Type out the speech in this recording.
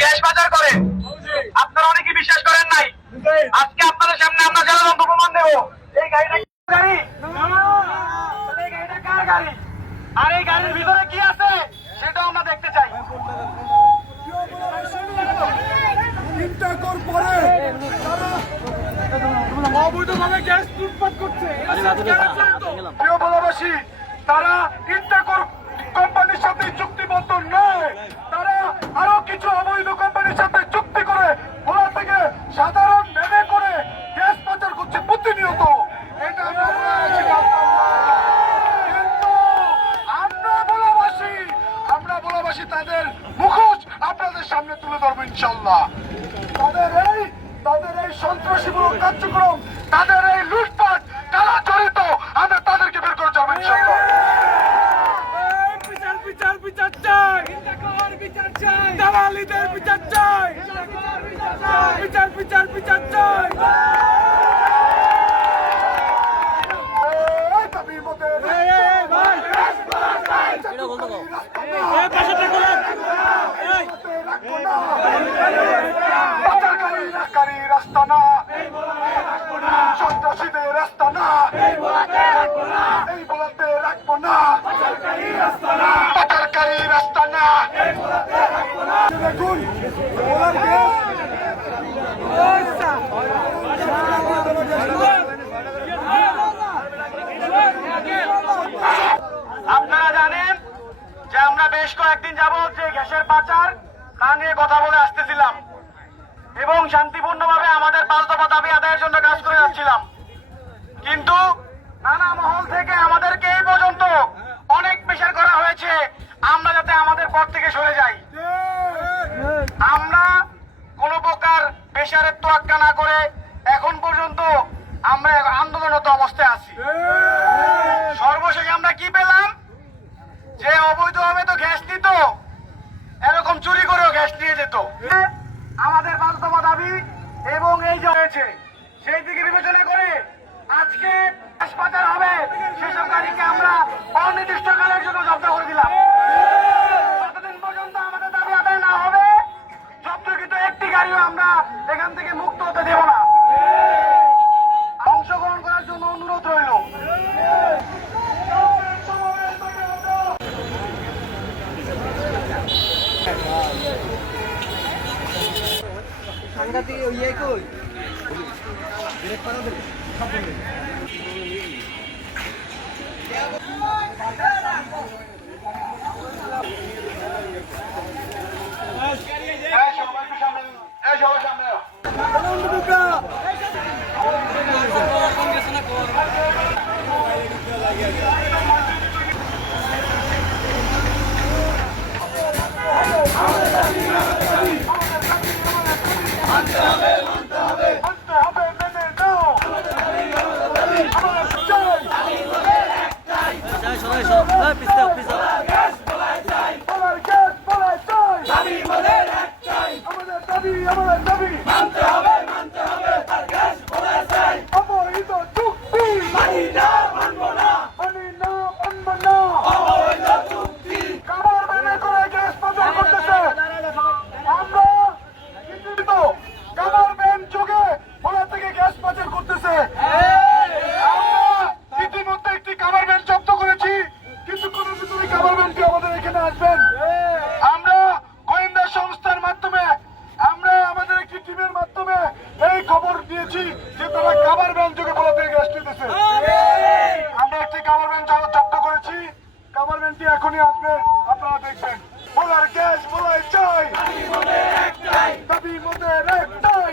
Gas পাচার আপনারা অনেকে বিশ্বাস করেন নাই। আজকে আপনাদের সামনে আমরা জ্বালানো প্রমাণ দেবো। এই গাড়িটা গাড়ি? এই গাড়িটা কার গাড়ি? আর এই গাড়ির ভিতরে কি আছে? সেটাও আমরা দেখতে চাই। পরে অবৈধভাবে গ্যাস লুটপাট করছে। প্রিয় বলাবাসী তারা কোম্পানির সাথে চুক্তিবদ্ধ নয়। তারা আরও কিছু অবৈধ কোম্পানির সাথে চুক্তি করে, ওরা থেকে সাধারণ করে গ্যাস পাচার করছে প্রতিনিয়ত। আমরা আমরা তাদের মুখোশ আপনাদের সামনে তুলে ধরবো ইনশাল্লাহ। তাদের এই তাদের এই সন্ত্রাসীমূলক কার্যক্রম, তাদের এই লুটপাট কারা জড়িত আমরা তাদেরকে বের করে যাব ইনশাল্লাহ বিচার বিচার বিচার চাই। বিচার চাই দালালিদের বিচার চাই। বিচার বিচার বিচার চাই। রাস্তা না সন্ত্রাসীদের রাস্তা না এই বলাতে রাখব না পাচারকারী রাস্তা না দেখুন ওনার গ্যাস আপনারা জানেন যে আমরা বেশ কয়েকদিন যাব যে গ্যাসের পাচার তা নিয়ে কথা বলে আসতেছিলাম এবং শান্তিপূর্ণভাবে আমাদের পাঁচ দফা দাবি আদায়ের জন্য কাজ করে যাচ্ছিলাম কিন্তু নানা মহল থেকে আমাদেরকে এই পর্যন্ত অনেক প্রেশার করা হয়েছে আমরা যাতে আমাদের পথ থেকে সরে যাই আমরা কোনো প্রকার প্রেশারের না করে এখন পর্যন্ত আমরা আন্দোলনত অবস্থায় আছি। সর্বশেষে আমরা কি পেলাম? যে অবৈধভাবে তো গ্যাস নিত, এরকম চুরি করেও গ্যাস নিয়ে যেত। আমাদের বাস্তবা দাবি এবং এই যে হয়েছে, সেই দিকে বিবেচনা করে আজকে গ্যাস পাচার হবে সেসব গাড়িকে আমরা অনির্দিষ্টকালের জন্য জব্দ করে দিলাম যতদিন পর্যন্ত আমাদের দাবি আদায় না হবে জব্দকৃত একটি গাড়িও আমরা এখান থেকে মুক্ত হতে দেব না অংশগ্রহণ করার জন্য অনুরোধ রইল এই বলার গ্যাস এখনই আসবে আপনারা দেখবেন বলার গ্যাস বলাই চাই দাবি মোদের একটাই